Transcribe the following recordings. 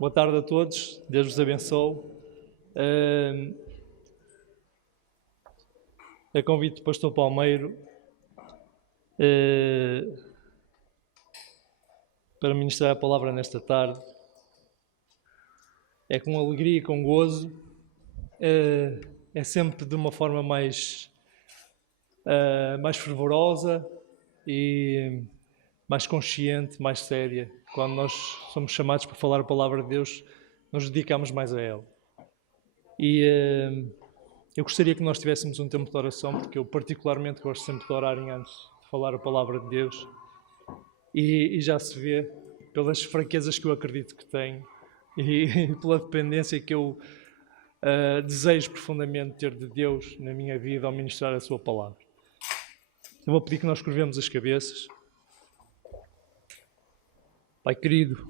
Boa tarde a todos, Deus vos abençoe. A convite do pastor Palmeiro para ministrar a palavra nesta tarde. É com alegria e com gozo, é sempre de uma forma mais fervorosa e mais consciente, mais séria. Quando nós somos chamados para falar a palavra de Deus, nos dedicamos mais a ela. E eu gostaria que nós tivéssemos um tempo de oração, porque eu particularmente gosto sempre de orar antes de falar a palavra de Deus. E já se vê, pelas fraquezas que eu acredito que tenho e pela dependência que eu desejo profundamente ter de Deus na minha vida ao ministrar a sua palavra. Eu vou pedir que nós curvemos as cabeças. Pai querido,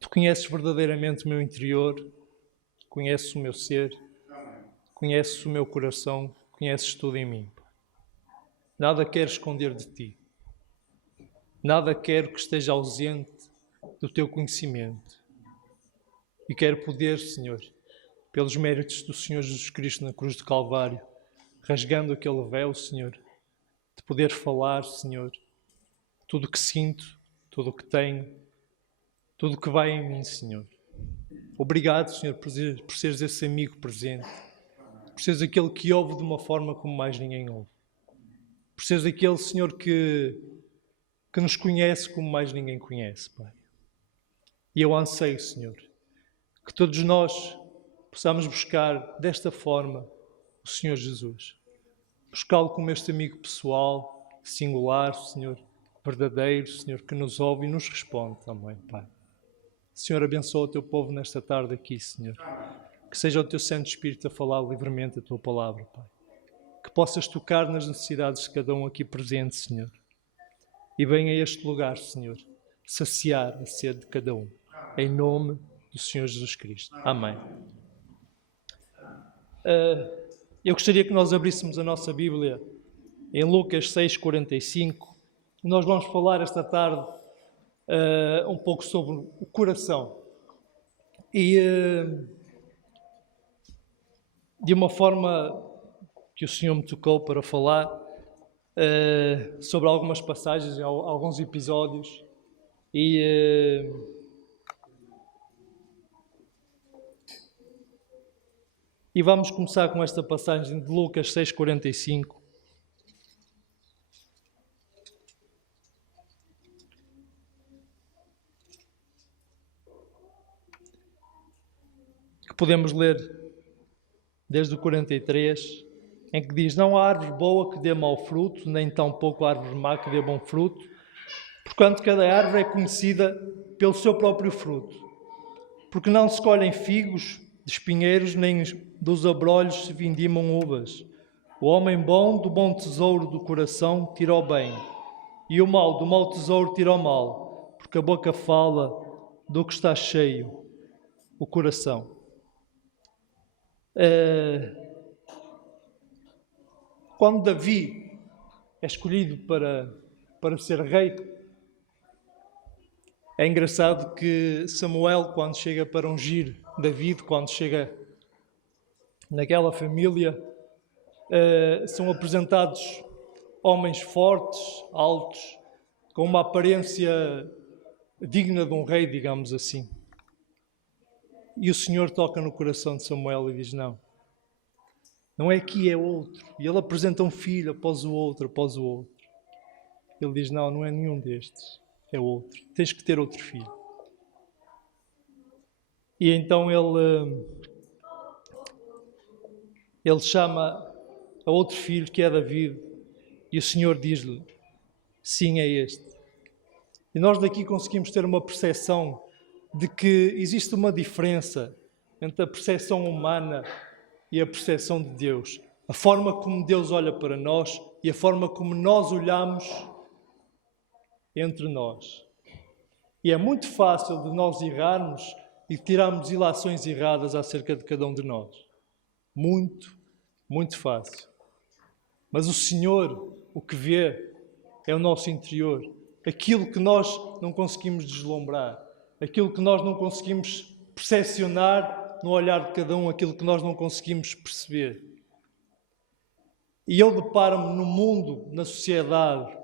Tu conheces verdadeiramente o meu interior, conheces o meu ser, conheces o meu coração, conheces tudo em mim. Nada quero esconder de Ti. Nada quero que esteja ausente do Teu conhecimento. E quero poder, Senhor, pelos méritos do Senhor Jesus Cristo na cruz do Calvário, rasgando aquele véu, Senhor, de poder falar, Senhor, tudo o que sinto, tudo o que tenho, tudo o que vai em mim, Senhor. Obrigado, Senhor, por seres esse amigo presente, por seres aquele que ouve de uma forma como mais ninguém ouve, por seres aquele, Senhor, que nos conhece como mais ninguém conhece, Pai. E eu anseio, Senhor, que todos nós possamos buscar desta forma o Senhor Jesus. Buscá-lo como este amigo pessoal, singular, Senhor, verdadeiro, Senhor, que nos ouve e nos responde também, Pai. Senhor, abençoa o Teu povo nesta tarde aqui, Senhor. Que seja o Teu Santo Espírito a falar livremente a Tua palavra, Pai. Que possas tocar nas necessidades de cada um aqui presente, Senhor. E venha a este lugar, Senhor, saciar a sede de cada um. Em nome do Senhor Jesus Cristo. Amém. Eu gostaria que nós abríssemos a nossa Bíblia em Lucas 6,45. Nós vamos falar esta tarde um pouco sobre o coração. E de uma forma que o Senhor me tocou para falar sobre algumas passagens, alguns episódios. E vamos começar com esta passagem de Lucas 6,45. Que podemos ler desde o 43, em que diz: Não há árvore boa que dê mau fruto, nem tampouco árvore má que dê bom fruto, porquanto cada árvore é conhecida pelo seu próprio fruto. Porque não se colhem figos de espinheiros, nem dos abrolhos se vindimam uvas. O homem bom do bom tesouro do coração tira o bem, e o mau do mau tesouro tira o mal, porque a boca fala do que está cheio o coração. Quando Davi é escolhido para ser rei, é engraçado que Samuel, quando chega para ungir David, quando chega naquela família, são apresentados homens fortes, altos, com uma aparência digna de um rei, digamos assim. E o Senhor toca no coração de Samuel e diz: não é aqui, é outro. E ele apresenta um filho após o outro, após o outro. Ele diz: não é nenhum destes, é outro. Tens que ter outro filho. E então ele chama a outro filho, que é David, e o Senhor diz-lhe: sim, é este. E nós daqui conseguimos ter uma percepção de que existe uma diferença entre a percepção humana e a percepção de Deus. A forma como Deus olha para nós e a forma como nós olhamos entre nós. E é muito fácil de nós errarmos e tirarmos ilações erradas acerca de cada um de nós. Muito, muito fácil. Mas o Senhor, o que vê, é o nosso interior. Aquilo que nós não conseguimos deslumbrar. aquilo que nós não conseguimos percepcionar no olhar de cada um, aquilo que nós não conseguimos perceber. E eu deparo-me no mundo, na sociedade,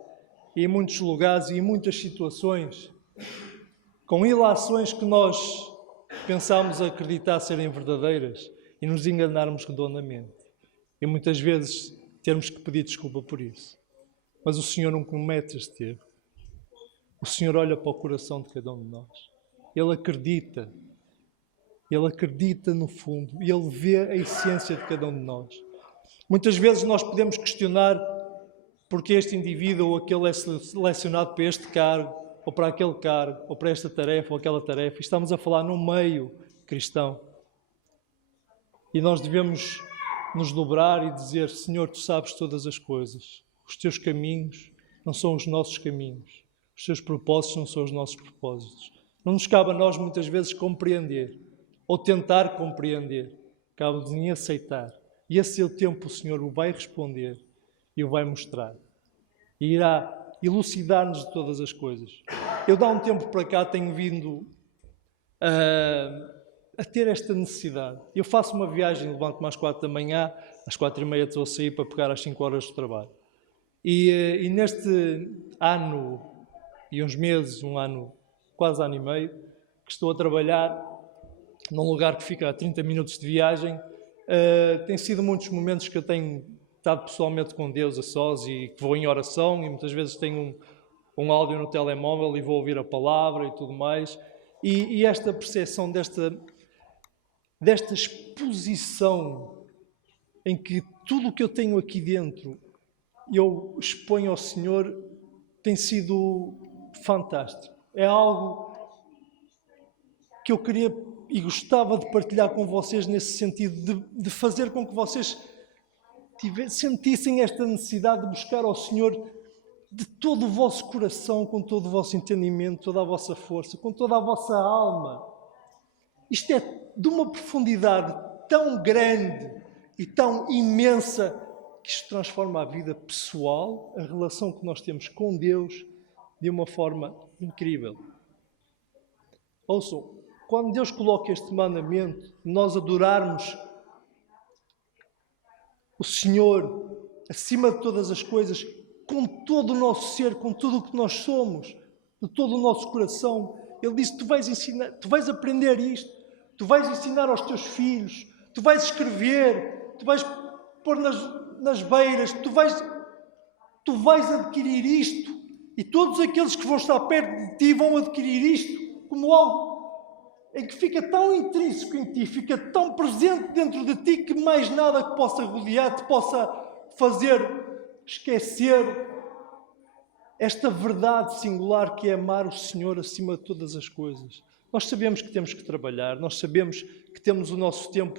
e em muitos lugares e em muitas situações, com ilações que nós pensamos acreditar serem verdadeiras e nos enganarmos redondamente. E muitas vezes termos que pedir desculpa por isso. Mas o Senhor não comete este erro. O Senhor olha para o coração de cada um de nós. Ele acredita no fundo e Ele vê a essência de cada um de nós. Muitas vezes nós podemos questionar porque este indivíduo ou aquele é selecionado para este cargo, ou para aquele cargo, ou para esta tarefa ou aquela tarefa. E estamos a falar num meio cristão. E nós devemos nos dobrar e dizer: Senhor, Tu sabes todas as coisas. Os Teus caminhos não são os nossos caminhos. Os Teus propósitos não são os nossos propósitos. Não nos cabe a nós muitas vezes compreender, ou tentar compreender. Cabe-nos em aceitar. E a seu tempo o Senhor o vai responder e o vai mostrar. E irá elucidar-nos de todas as coisas. Eu, de há um tempo para cá, tenho vindo a ter esta necessidade. Eu faço uma viagem, levanto-me às 4 da manhã, às 4h30 estou a sair para pegar às 5 horas de trabalho. E neste ano e uns meses, um ano, quase ano e meio, que estou a trabalhar num lugar que fica a 30 minutos de viagem, tem sido muitos momentos que eu tenho estado pessoalmente com Deus a sós e que vou em oração e muitas vezes tenho um áudio no telemóvel e vou ouvir a palavra e tudo mais. E esta percepção desta exposição em que tudo o que eu tenho aqui dentro eu exponho ao Senhor tem sido fantástico. É algo que eu queria e gostava de partilhar com vocês nesse sentido, de fazer com que vocês sentissem esta necessidade de buscar ao Senhor de todo o vosso coração, com todo o vosso entendimento, toda a vossa força, com toda a vossa alma. Isto é de uma profundidade tão grande e tão imensa que isto transforma a vida pessoal, a relação que nós temos com Deus, de uma forma incrível. Ouçam, quando Deus coloca este mandamento, nós adorarmos o Senhor acima de todas as coisas, com todo o nosso ser, com tudo o que nós somos, de todo o nosso coração. Ele disse: tu vais ensinar, tu vais aprender isto, tu vais ensinar aos teus filhos, tu vais escrever, tu vais pôr nas beiras, tu vais adquirir isto, e todos aqueles que vão estar perto de ti vão adquirir isto como algo em que fica tão intrínseco em ti, fica tão presente dentro de ti que mais nada que possa rodear te possa fazer esquecer esta verdade singular que é amar o Senhor acima de todas as coisas. Nós sabemos que temos que trabalhar, nós sabemos que temos o nosso tempo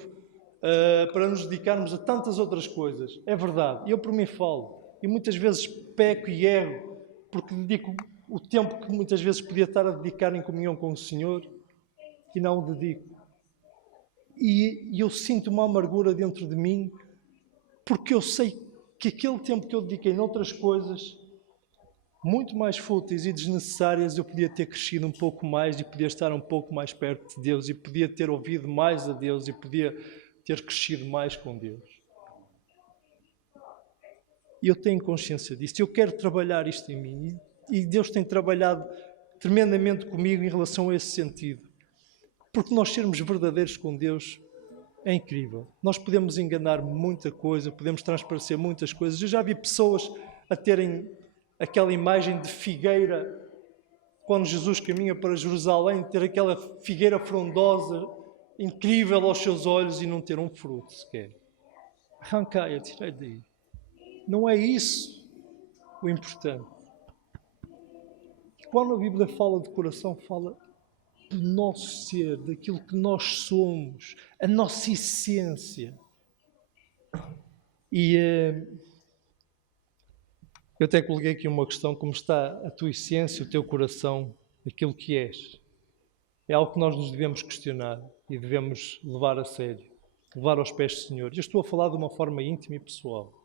para nos dedicarmos a tantas outras coisas. É verdade, eu por mim falo. E muitas vezes peco e erro porque dedico o tempo que muitas vezes podia estar a dedicar em comunhão com o Senhor e não o dedico. E eu sinto uma amargura dentro de mim porque eu sei que aquele tempo que eu dediquei noutras coisas muito mais fúteis e desnecessárias, eu podia ter crescido um pouco mais e podia estar um pouco mais perto de Deus e podia ter ouvido mais a Deus e podia ter crescido mais com Deus. E eu tenho consciência disso. Eu quero trabalhar isto em mim e Deus tem trabalhado tremendamente comigo em relação a esse sentido. Porque nós sermos verdadeiros com Deus é incrível. Nós podemos enganar muita coisa, podemos transparecer muitas coisas. Eu já vi pessoas a terem aquela imagem de figueira, quando Jesus caminha para Jerusalém, ter aquela figueira frondosa, incrível aos seus olhos e não ter um fruto sequer. Arrancai-a, tirei daí. Não é isso o importante. Quando a Bíblia fala de coração, fala do nosso ser, daquilo que nós somos, a nossa essência. E eu até coloquei aqui uma questão: como está a tua essência, o teu coração, aquilo que és? É algo que nós nos devemos questionar e devemos levar a sério, levar aos pés do Senhor. Eu estou a falar de uma forma íntima e pessoal.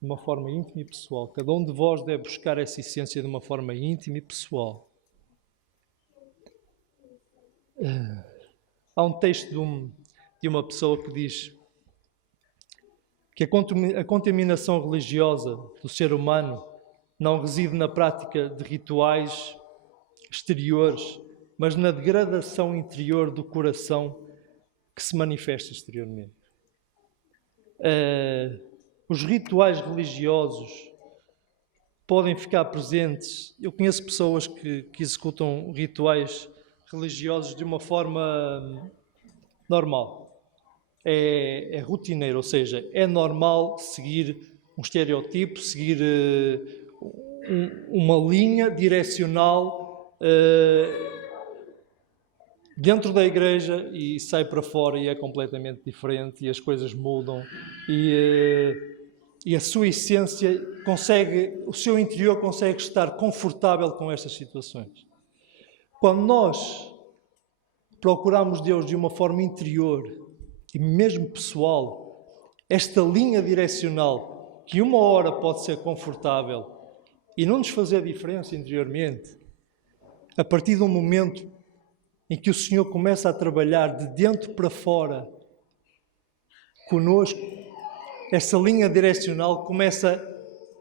De uma forma íntima e pessoal. Cada um de vós deve buscar essa essência de uma forma íntima e pessoal. Há um texto de uma pessoa que diz que a contaminação religiosa do ser humano não reside na prática de rituais exteriores, mas na degradação interior do coração que se manifesta exteriormente. Os rituais religiosos podem ficar presentes. Eu conheço pessoas que executam rituais religiosos de uma forma normal. É rotineiro, ou seja, é normal seguir um estereotipo, seguir uma linha direcional dentro da igreja, e sai para fora e é completamente diferente, e as coisas mudam, e a sua essência o seu interior consegue estar confortável com estas situações. Quando nós procuramos Deus de uma forma interior e mesmo pessoal, esta linha direcional, que uma hora pode ser confortável e não nos fazer diferença interiormente, a partir do momento em que o Senhor começa a trabalhar de dentro para fora conosco, essa linha direcional começa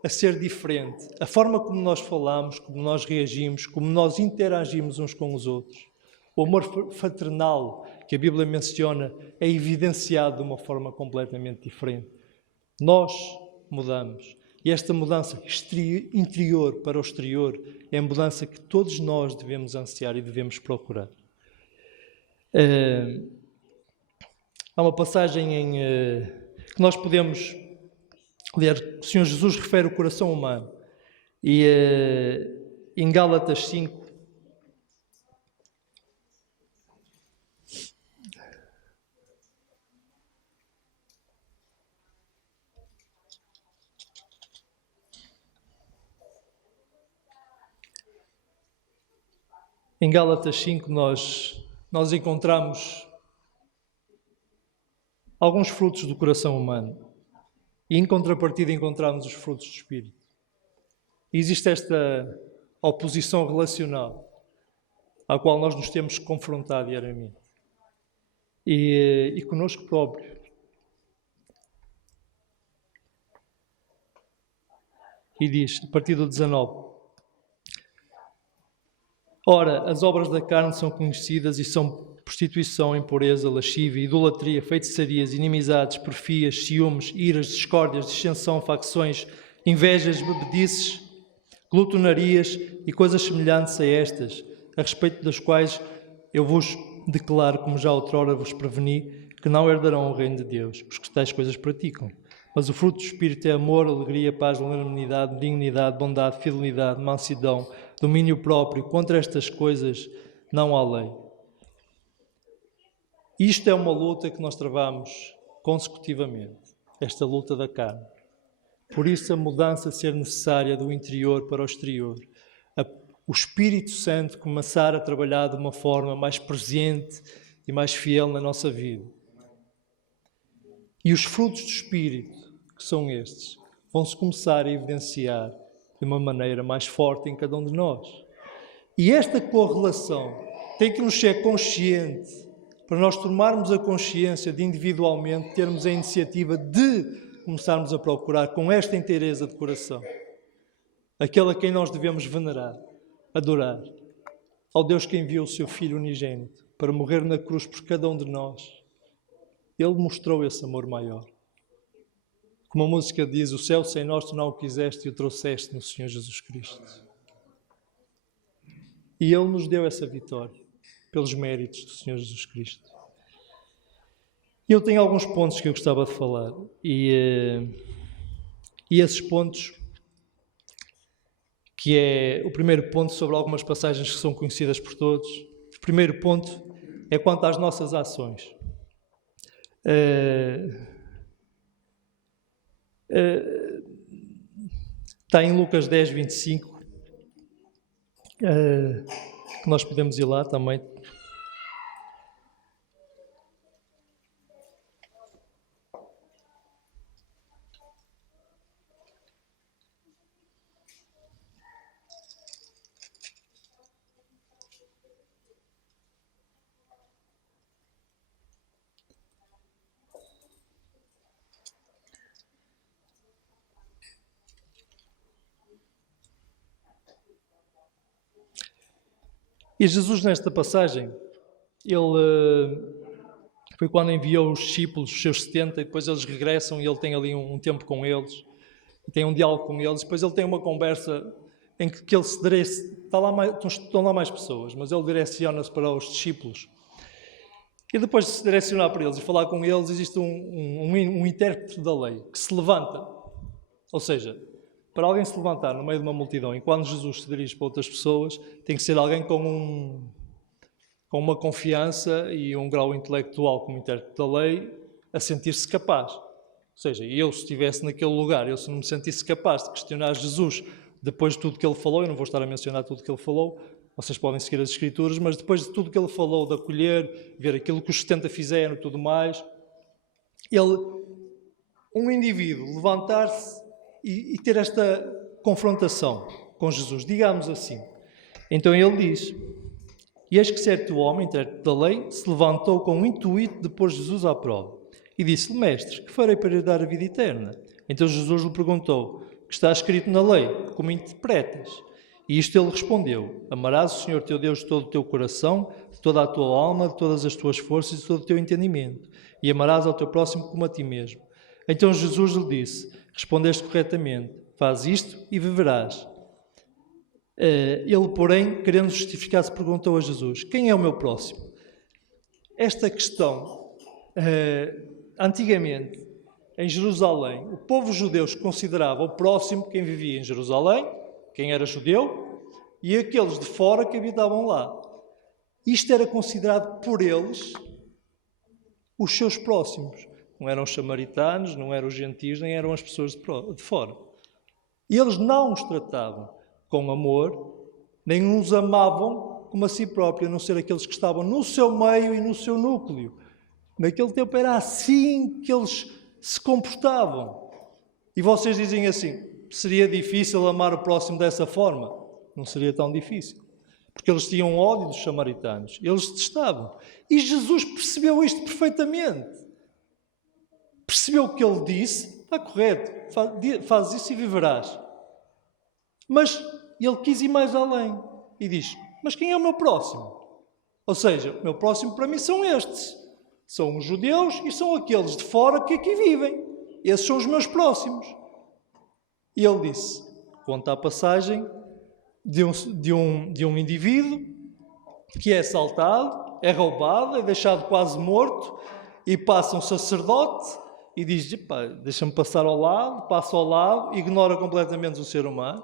a ser diferente. A forma como nós falamos, como nós reagimos, como nós interagimos uns com os outros. O amor fraternal que a Bíblia menciona é evidenciado de uma forma completamente diferente. Nós mudamos. E esta mudança interior para o exterior é a mudança que todos nós devemos ansiar e devemos procurar. Há uma passagem que nós podemos ler. O Senhor Jesus refere o coração humano. E em Gálatas 5, nós encontramos alguns frutos do coração humano. E em contrapartida encontramos os frutos do Espírito. E existe esta oposição relacional à qual nós nos temos que confrontar diariamente. E connosco próprio. E diz, a partir do 19: Ora, as obras da carne são conhecidas e são prostituição, impureza, lascívia, idolatria, feitiçarias, inimizades, porfias, ciúmes, iras, discórdias, dissensão, facções, invejas, bebedices, glutonarias e coisas semelhantes a estas, a respeito das quais eu vos declaro, como já outrora vos preveni, que não herdarão o reino de Deus, os que tais coisas praticam. Mas o fruto do Espírito é amor, alegria, paz, longanimidade, benignidade, bondade, fidelidade, mansidão, domínio próprio. Contra estas coisas não há lei. Isto é uma luta que nós travamos consecutivamente, esta luta da carne. Por isso a mudança ser necessária do interior para o exterior. O Espírito Santo começar a trabalhar de uma forma mais presente e mais fiel na nossa vida. E os frutos do Espírito, que são estes, vão-se começar a evidenciar de uma maneira mais forte em cada um de nós. E esta correlação tem que nos ser consciente, para nós tomarmos a consciência de individualmente termos a iniciativa de começarmos a procurar com esta inteireza de coração aquele a quem nós devemos venerar, adorar, ao Deus que enviou o seu Filho unigênito para morrer na cruz por cada um de nós. Ele mostrou esse amor maior. Como a música diz, o céu sem nós tu não o quiseste e o trouxeste no Senhor Jesus Cristo. E Ele nos deu essa vitória pelos méritos do Senhor Jesus Cristo. Eu tenho alguns pontos que eu gostava de falar e esses pontos, que é o primeiro ponto sobre algumas passagens que são conhecidas por todos. O primeiro ponto é quanto às nossas ações. Está em Lucas 10, 25, que nós podemos ir lá também. E Jesus, nesta passagem, ele foi quando enviou os discípulos, os seus 70, e depois eles regressam e ele tem ali um tempo com eles, tem um diálogo com eles, depois ele tem uma conversa em que ele se estão lá mais pessoas, mas ele direciona-se para os discípulos. E depois de se direcionar para eles e falar com eles, existe um intérprete da lei que se levanta. Ou seja, para alguém se levantar no meio de uma multidão, e quando Jesus se dirige para outras pessoas, tem que ser alguém com uma confiança e um grau intelectual como intérprete da lei, a sentir-se capaz. Ou seja, eu se estivesse naquele lugar, eu se não me sentisse capaz de questionar Jesus depois de tudo que ele falou, eu não vou estar a mencionar tudo que ele falou, vocês podem seguir as Escrituras, mas depois de tudo que ele falou, de acolher, ver aquilo que os 70 fizeram e tudo mais, um indivíduo levantar-se e ter esta confrontação com Jesus, digamos assim. Então ele diz: e eis que certo homem, intérprete da lei, se levantou com o intuito de pôr Jesus à prova. E disse-lhe: Mestre, que farei para lhe dar a vida eterna? Então Jesus lhe perguntou: que está escrito na lei, como interpretas? E isto ele respondeu: Amarás o Senhor teu Deus de todo o teu coração, de toda a tua alma, de todas as tuas forças e de todo o teu entendimento. E amarás ao teu próximo como a ti mesmo. Então Jesus lhe disse: Respondeste corretamente, faz isto e viverás. Ele, porém, querendo justificar-se, perguntou a Jesus: quem é o meu próximo? Esta questão, antigamente, em Jerusalém, o povo judeu considerava o próximo quem vivia em Jerusalém, quem era judeu, e aqueles de fora que habitavam lá. Isto era considerado por eles os seus próximos. Não eram os samaritanos, não eram os gentios, nem eram as pessoas de fora. E eles não os tratavam com amor, nem os amavam como a si próprio, a não ser aqueles que estavam no seu meio e no seu núcleo. Naquele tempo era assim que eles se comportavam. E vocês dizem assim: seria difícil amar o próximo dessa forma? Não seria tão difícil. Porque eles tinham ódio dos samaritanos. Eles detestavam. E Jesus percebeu isto perfeitamente. Percebeu o que ele disse: está correto, faz isso e viverás. Mas ele quis ir mais além. E diz: mas quem é o meu próximo? Ou seja, o meu próximo para mim são estes. São os judeus e são aqueles de fora que aqui vivem. Esses são os meus próximos. E ele disse, conta a passagem de um indivíduo que é assaltado, é roubado, é deixado quase morto, e passa um sacerdote e diz: deixa-me passar ao lado, passa ao lado, ignora completamente o ser humano,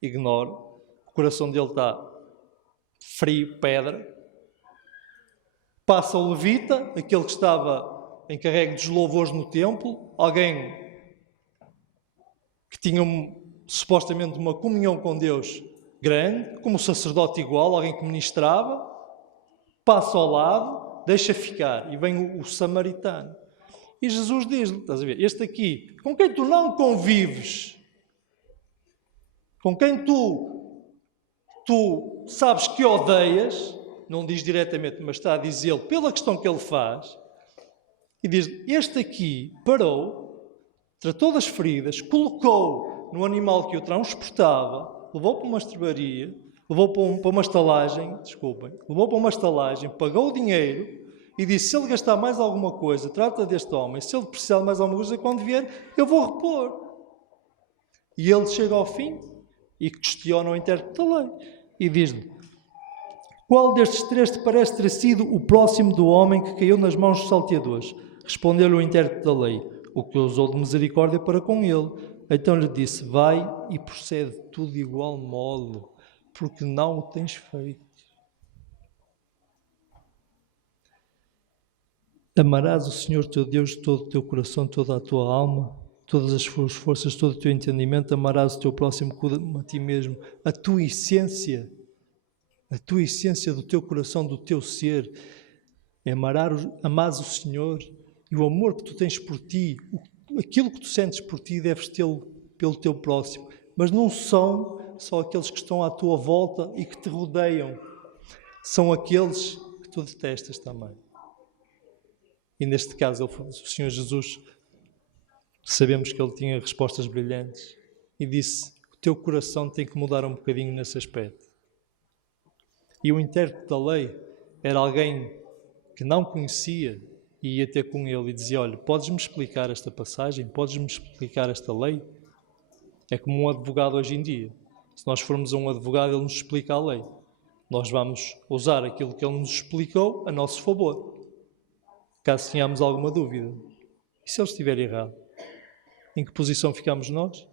ignora, o coração dele está frio, pedra. Passa o levita, aquele que estava encarregue dos louvores no templo, alguém que tinha supostamente uma comunhão com Deus grande, como o sacerdote igual, alguém que ministrava, passa ao lado, deixa ficar, e vem o samaritano. E Jesus diz-lhe: estás a ver, este aqui, com quem tu não convives, com quem tu sabes que odeias, não diz diretamente, mas está a dizê-lo pela questão que ele faz, e diz: este aqui parou, tratou das feridas, colocou no animal que o transportava, levou para uma estrebaria, levou para uma estalagem, levou para uma estalagem, pagou o dinheiro e disse: se ele gastar mais alguma coisa, trata deste homem, se ele precisar de mais alguma coisa, quando vier, eu vou repor. E ele chega ao fim e questiona o intérprete da lei e diz-lhe: qual destes três te parece ter sido o próximo do homem que caiu nas mãos dos salteadores? Respondeu-lhe o intérprete da lei: o que usou de misericórdia para com ele. Então lhe disse: vai e procede tudo de igual modo, porque não o tens feito. Amarás o Senhor teu Deus de todo o teu coração, toda a tua alma, todas as tuas forças, todo o teu entendimento. Amarás o teu próximo como a ti mesmo. A tua essência do teu coração, do teu ser, é amares o Senhor, e o amor que tu tens por ti, aquilo que tu sentes por ti, deves tê-lo pelo teu próximo. Mas não são só aqueles que estão à tua volta e que te rodeiam. São aqueles que tu detestas também. E neste caso, o Senhor Jesus, sabemos que ele tinha respostas brilhantes e disse: o teu coração tem que mudar um bocadinho nesse aspecto. E o intérprete da lei era alguém que não conhecia e ia ter com ele e dizia: olha, podes-me explicar esta passagem? Podes-me explicar esta lei? É como um advogado hoje em dia. Se nós formos a um advogado, ele nos explica a lei. Nós vamos usar aquilo que ele nos explicou a nosso favor, caso tenhamos alguma dúvida. E se ele estiver errado? Em que posição ficamos nós?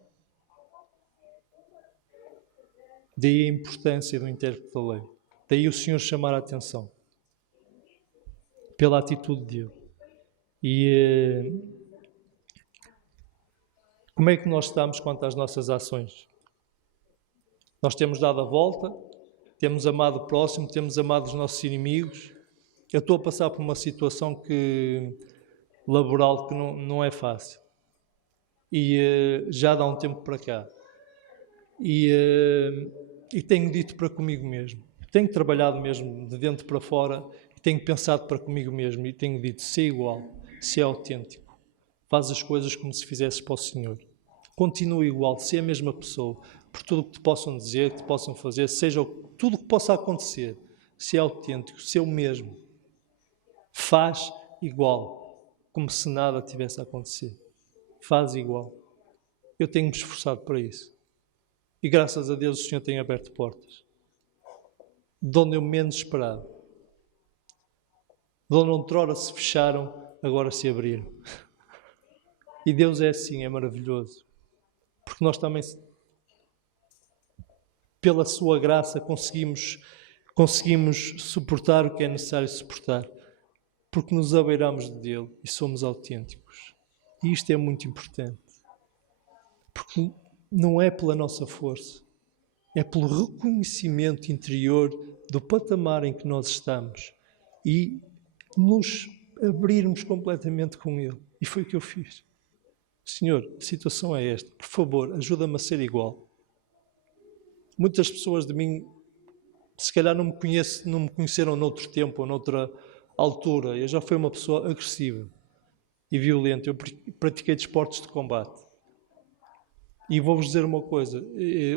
Daí a importância do intérprete da lei. Daí o Senhor chamar a atenção pela atitude dele. E como é que nós estamos quanto às nossas ações? Nós temos dado a volta, temos amado o próximo, temos amado os nossos inimigos. Eu estou a passar por uma situação laboral que não é fácil. E já dá um tempo para cá. E tenho dito para comigo mesmo. Tenho trabalhado mesmo de dentro para fora e tenho pensado para comigo mesmo e tenho dito: se é igual, se é autêntico, faz as coisas como se fizesses para o Senhor. Continua igual, se é a mesma pessoa, por tudo o que te possam dizer, que te possam fazer, seja tudo o que possa acontecer, se é autêntico, se é o mesmo, faz igual, como se nada tivesse a acontecer. Faz igual. Eu tenho-me esforçado para isso. E graças a Deus o Senhor tem aberto portas. De onde eu menos esperava. De onde outrora se fecharam, agora se abriram. E Deus é assim, é maravilhoso. Porque nós também, pela sua graça, conseguimos suportar o que é necessário suportar. Porque nos abeiramos dele e somos autênticos. E isto é muito importante. Porque não é pela nossa força, é pelo reconhecimento interior do patamar em que nós estamos e nos abrirmos completamente com ele. E foi o que eu fiz. Senhor, a situação é esta, por favor, ajuda-me a ser igual. Muitas pessoas de mim, se calhar não me conheceram noutro tempo ou noutra altura. Eu já fui uma pessoa agressiva e violenta. Eu pratiquei desportos de combate. E vou-vos dizer uma coisa,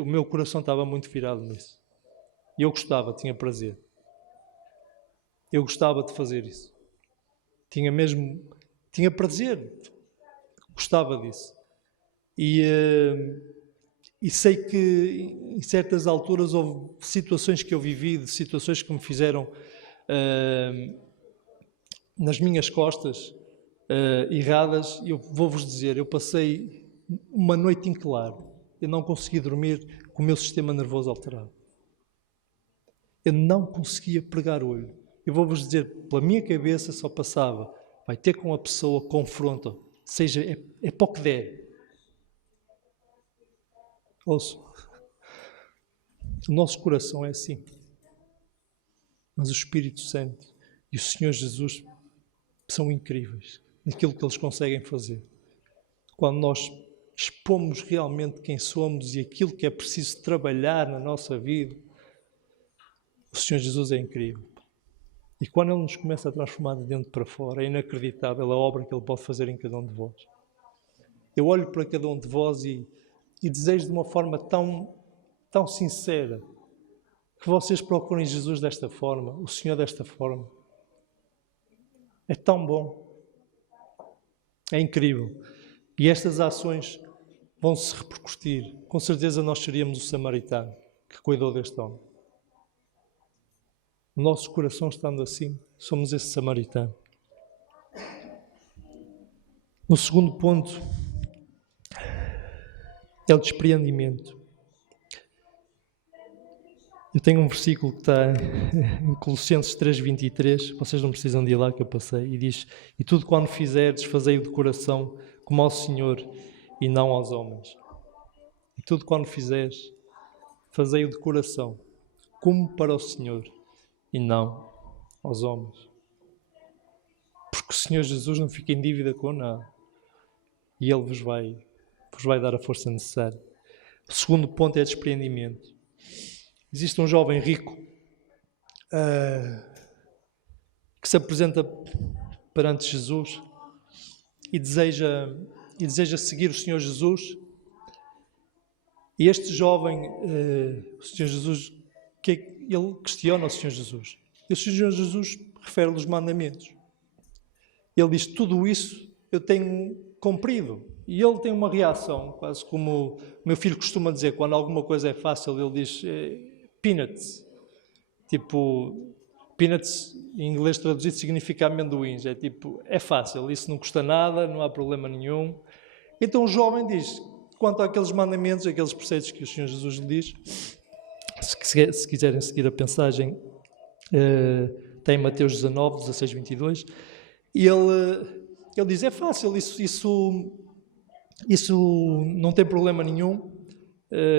o meu coração estava muito virado nisso. E eu gostava, tinha prazer. Eu gostava de fazer isso. Tinha prazer. Gostava disso. E sei que em certas alturas houve situações que eu vivi, situações que me fizeram nas minhas costas erradas. Eu vou-vos dizer, eu passei uma noite em claro. Eu não consegui dormir com o meu sistema nervoso alterado. Eu não conseguia pregar olho. Eu vou-vos dizer, pela minha cabeça só passava: vai ter com a pessoa, confronta, seja, é para o que der. Ouço. O nosso coração é assim. Mas o Espírito Santo e o Senhor Jesus são incríveis naquilo que eles conseguem fazer. Quando nós expomos realmente quem somos e aquilo que é preciso trabalhar na nossa vida, o Senhor Jesus é incrível. E quando Ele nos começa a transformar de dentro para fora, é inacreditável a obra que Ele pode fazer em cada um de vós. Eu olho para cada um de vós e desejo de uma forma tão sincera que vocês procurem Jesus desta forma, o Senhor desta forma. É tão bom. É incrível. E estas ações vão se repercutir. Com certeza nós seríamos o samaritano que cuidou deste homem. O nosso coração estando assim, somos esse samaritano. No segundo ponto, é o despreendimento. Eu tenho um versículo que está em Colossenses 3:23, vocês não precisam de ir lá que eu passei, e diz: e tudo quando fizerdes, fazei-o de coração, como ao Senhor e não aos homens. E tudo quando fizeres, fazei-o de coração, como para o Senhor e não aos homens. Porque o Senhor Jesus não fica em dívida com nada. E Ele vos vai dar a força necessária. O segundo ponto é despreendimento. Existe um jovem rico que se apresenta perante Jesus e deseja seguir o Senhor Jesus. E este jovem, o Senhor Jesus ele questiona o Senhor Jesus. E o Senhor Jesus refere-lhe os mandamentos. Ele diz, tudo isso eu tenho cumprido. E ele tem uma reação, quase como o meu filho costuma dizer, quando alguma coisa é fácil, ele diz peanuts. Tipo, peanuts em inglês traduzido significa amendoins. É tipo, é fácil, isso não custa nada, não há problema nenhum. Então o jovem diz, quanto àqueles mandamentos, aqueles preceitos que o Senhor Jesus lhe diz, se quiserem seguir a pensagem, tem Mateus 19, 16, 22, e ele diz, é fácil, isso não tem problema nenhum,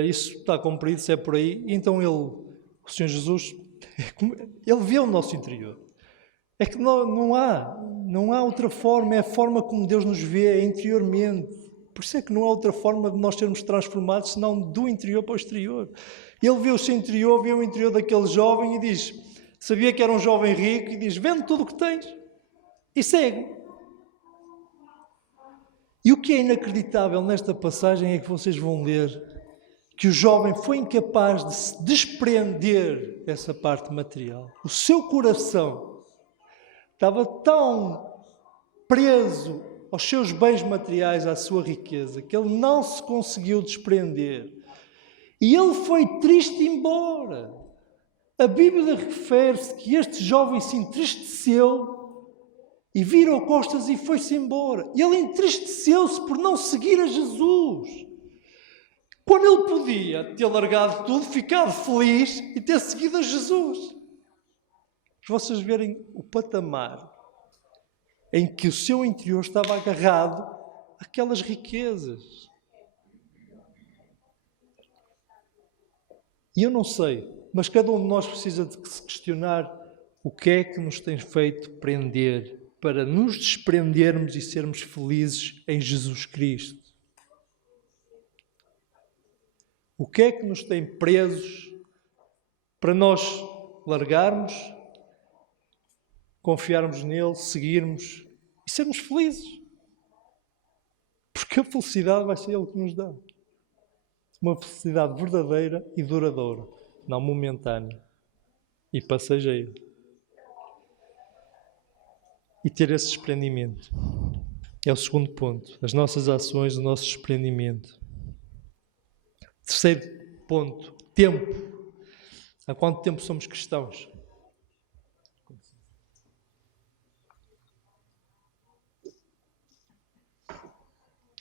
isso está cumprido, se é por aí. E então o Senhor Jesus, ele vê o nosso interior. É que não há outra forma, é a forma como Deus nos vê interiormente. Por isso é que não há outra forma de nós sermos transformados, senão do interior para o exterior. Ele vê o seu interior, vê o interior daquele jovem e diz, sabia que era um jovem rico, e diz, vende tudo o que tens e segue. E o que é inacreditável nesta passagem é que vocês vão ver que o jovem foi incapaz de se desprender dessa parte material. O seu coração estava tão preso aos seus bens materiais, à sua riqueza, que ele não se conseguiu desprender. E ele foi triste embora. A Bíblia refere-se que este jovem se entristeceu e virou costas e foi-se embora. Ele entristeceu-se por não seguir a Jesus. Quando ele podia ter largado tudo, ficado feliz e ter seguido a Jesus. Para vocês verem o patamar em que o seu interior estava agarrado àquelas riquezas. E eu não sei, mas cada um de nós precisa de se questionar o que é que nos tem feito prender para nos desprendermos e sermos felizes em Jesus Cristo. O que é que nos tem presos para nós largarmos, confiarmos nele, seguirmos e sermos felizes? Porque a felicidade vai ser ele que nos dá. Uma felicidade verdadeira e duradoura, não momentânea e passageira. E ter esse desprendimento. É o segundo ponto. As nossas ações, o nosso desprendimento. Terceiro ponto. Tempo. Há quanto tempo somos cristãos?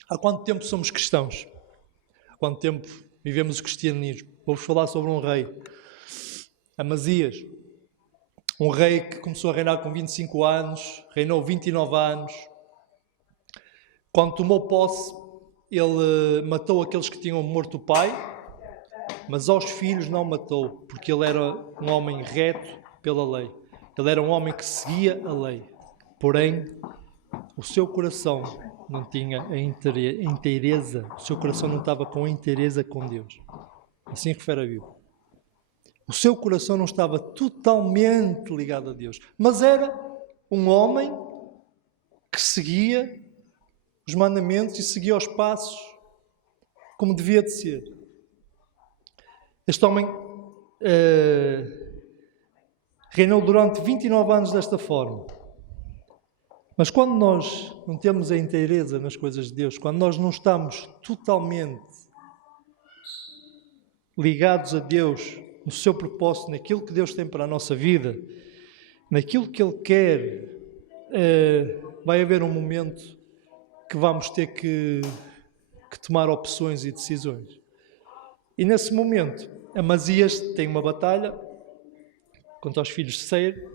Há quanto tempo somos cristãos? Há quanto tempo vivemos o cristianismo? Vou-vos falar sobre um rei. Amazias. Um rei que começou a reinar com 25 anos, reinou 29 anos. Quando tomou posse, ele matou aqueles que tinham morto o pai, mas aos filhos não matou, porque ele era um homem reto pela lei. Ele era um homem que seguia a lei. Porém, o seu coração não tinha a inteireza, o seu coração não estava com a inteireza com Deus. Assim refere a Bíblia. O seu coração não estava totalmente ligado a Deus, mas era um homem que seguia os mandamentos e seguia os passos como devia de ser. Este homem reinou durante 29 anos desta forma. Mas quando nós não temos a inteireza nas coisas de Deus, quando nós não estamos totalmente ligados a Deus, no seu propósito, naquilo que Deus tem para a nossa vida, naquilo que Ele quer, vai haver um momento que vamos ter que tomar opções e decisões. E nesse momento, Amazias tem uma batalha contra os filhos de Seir,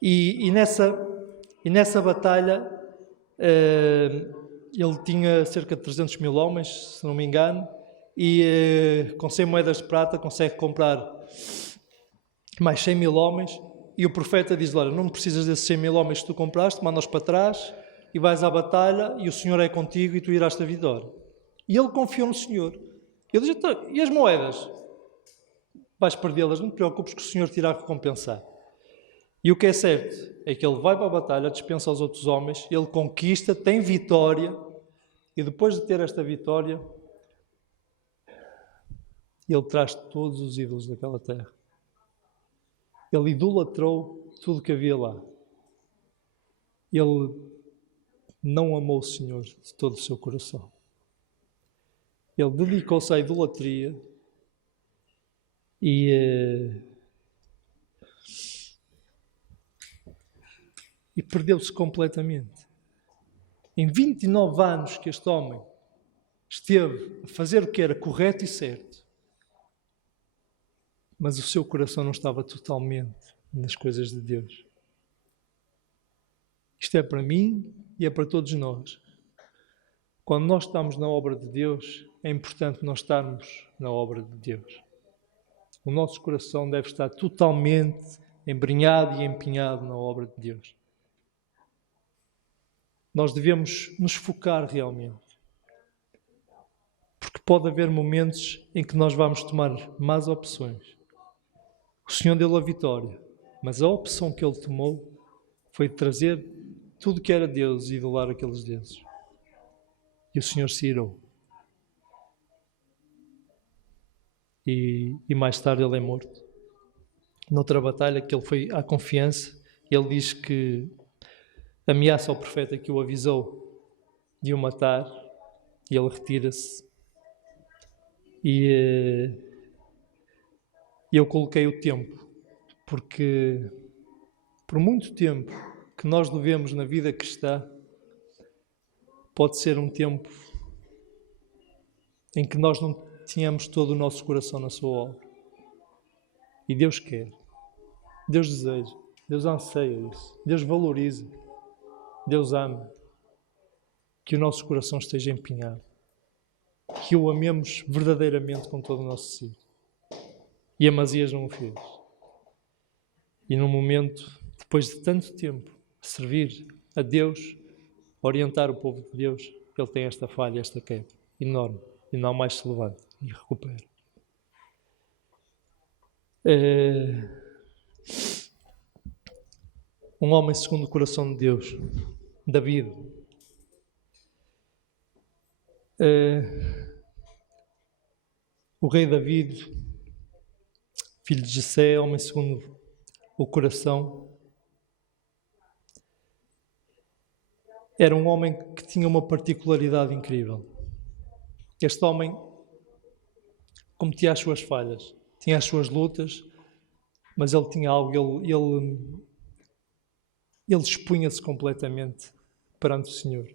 e nessa batalha ele tinha cerca de 300 mil homens, se não me engano, e com 100 moedas de prata consegue comprar mais 100 mil homens, e o profeta diz, olha, não precisas desses 100 mil homens que tu compraste, manda-os para trás e vais à batalha e o Senhor é contigo e tu irás à vitória. E ele confiou no Senhor. Ele diz, então, e as moedas? Vais perdê-las, não te preocupes que o Senhor te irá recompensar. E o que é certo é que ele vai para a batalha, dispensa aos outros homens, ele conquista, tem vitória, e depois de ter esta vitória, ele traz todos os ídolos daquela terra. Ele idolatrou tudo que havia lá. Ele não amou o Senhor de todo o seu coração. Ele dedicou-se à idolatria e perdeu-se completamente. Em 29 anos que este homem esteve a fazer o que era correto e certo, mas o seu coração não estava totalmente nas coisas de Deus. Isto é para mim e é para todos nós. Quando nós estamos na obra de Deus, é importante nós estarmos na obra de Deus. O nosso coração deve estar totalmente embrenhado e empenhado na obra de Deus. Nós devemos nos focar realmente. Porque pode haver momentos em que nós vamos tomar más opções. O Senhor deu a vitória, mas a opção que Ele tomou foi de trazer tudo que era Deus e idolar aqueles deuses. E o Senhor se irou. E mais tarde ele é morto. Noutra batalha que ele foi à confiança, ele diz que ameaça ao profeta que o avisou de o matar e ele retira-se. E eu coloquei o tempo, porque por muito tempo que nós levemos na vida cristã, pode ser um tempo em que nós não tínhamos todo o nosso coração na sua obra. E Deus quer, Deus deseja, Deus anseia isso, Deus valoriza, Deus ama que o nosso coração esteja empenhado, que o amemos verdadeiramente com todo o nosso ser. E Amazias não o fez. E num momento, depois de tanto tempo, servir a Deus, orientar o povo de Deus, ele tem esta falha, esta queda enorme, e não mais se levanta e recupera. Um homem segundo o coração de Deus, David. O rei David, filho de Jessé, homem segundo o coração, era um homem que tinha uma particularidade incrível. Este homem cometia as suas falhas, tinha as suas lutas, mas ele tinha algo, ele expunha-se completamente perante o Senhor.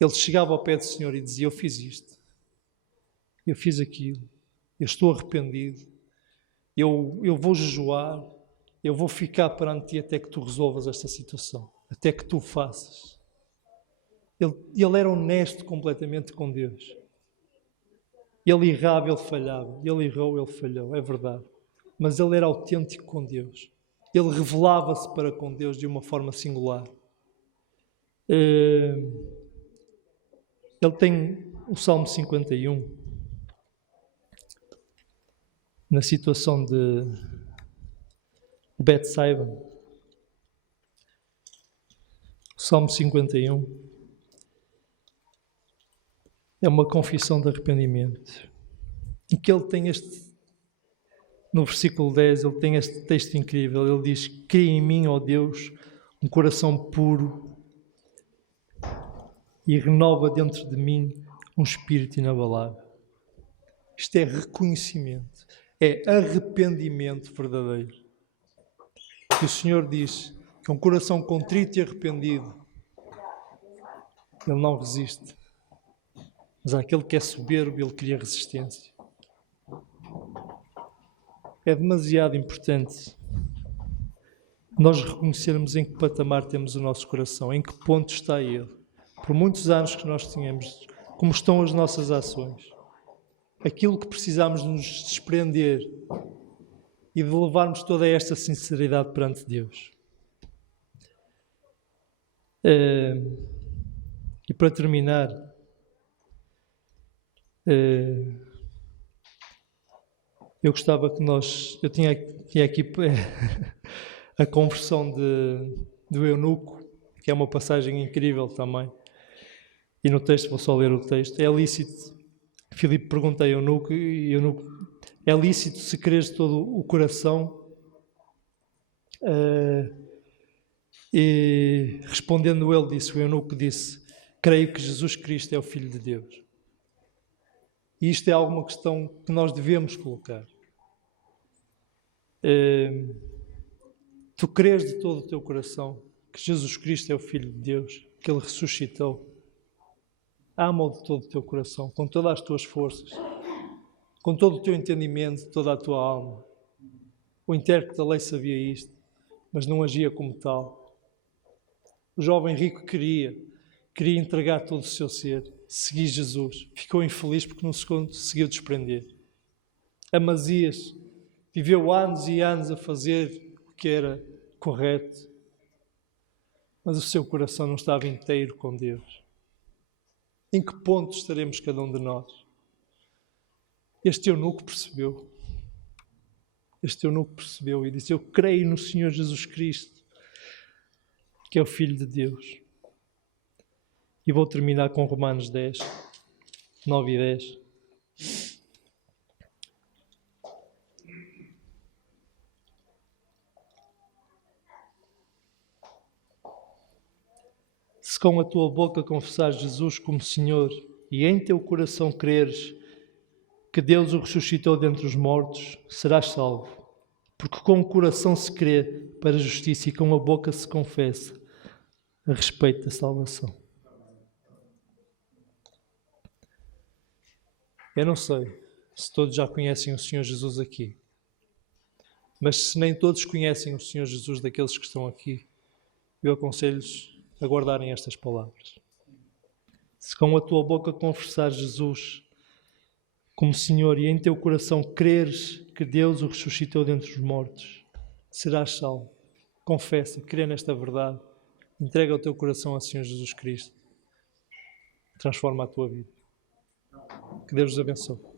Ele chegava ao pé do Senhor e dizia: eu fiz isto, eu fiz aquilo, eu estou arrependido, eu vou jejuar, eu vou ficar perante ti até que tu resolvas esta situação, até que tu faças. Ele era honesto completamente com Deus. Ele errava, ele falhava. Ele errou, ele falhou, é verdade. Mas ele era autêntico com Deus. Ele revelava-se para com Deus de uma forma singular. Ele tem o Salmo 51, na situação de Betsaiba. O Salmo 51 é uma confissão de arrependimento. E que ele tem no versículo 10, ele tem este texto incrível. Ele diz: cria em mim, ó Deus, um coração puro e renova dentro de mim um espírito inabalável. Isto é reconhecimento, é arrependimento verdadeiro. E o Senhor diz que um coração contrito e arrependido, Ele não resiste. Mas aquele que é soberbo, Ele cria resistência. É demasiado importante nós reconhecermos em que patamar temos o nosso coração, em que ponto está ele. Por muitos anos que nós tínhamos, como estão as nossas ações. Aquilo que precisamos nos desprender e de levarmos toda esta sinceridade perante Deus. E para terminar, eu gostava que eu tinha aqui a conversão do eunuco, que é uma passagem incrível também. E no texto, vou só ler o texto. É lícito, Filipe pergunta a eunuco, é lícito se quereres todo o coração E respondendo ele, disse, o eunuco disse, creio que Jesus Cristo é o Filho de Deus. E isto é alguma questão que nós devemos colocar. Tu crês de todo o teu coração que Jesus Cristo é o Filho de Deus, que Ele ressuscitou? Ama-o de todo o teu coração, com todas as tuas forças, com todo o teu entendimento, toda a tua alma. O intérprete da lei sabia isto, mas não agia como tal. O jovem rico queria entregar todo o seu ser, seguir Jesus. Ficou infeliz porque não se conseguiu desprender. Amazias viveu anos e anos a fazer o que era correto, mas o seu coração não estava inteiro com Deus. Em que ponto estaremos cada um de nós? Este eunuco percebeu. Este eunuco percebeu e disse, eu creio no Senhor Jesus Cristo, que é o Filho de Deus. E vou terminar com Romanos 10, 9 e 10. Se com a tua boca confessares Jesus como Senhor e em teu coração creres que Deus o ressuscitou dentre os mortos, serás salvo. Porque com o coração se crê para a justiça e com a boca se confessa a respeito da salvação. Eu não sei se todos já conhecem o Senhor Jesus aqui, mas se nem todos conhecem o Senhor Jesus daqueles que estão aqui, eu aconselho-lhes a guardarem estas palavras. Se com a tua boca confessares Jesus como Senhor e em teu coração creres que Deus o ressuscitou dentre os mortos, serás salvo. Confessa, crê nesta verdade, entrega o teu coração ao Senhor Jesus Cristo, transforma a tua vida. Que Deus os abençoe.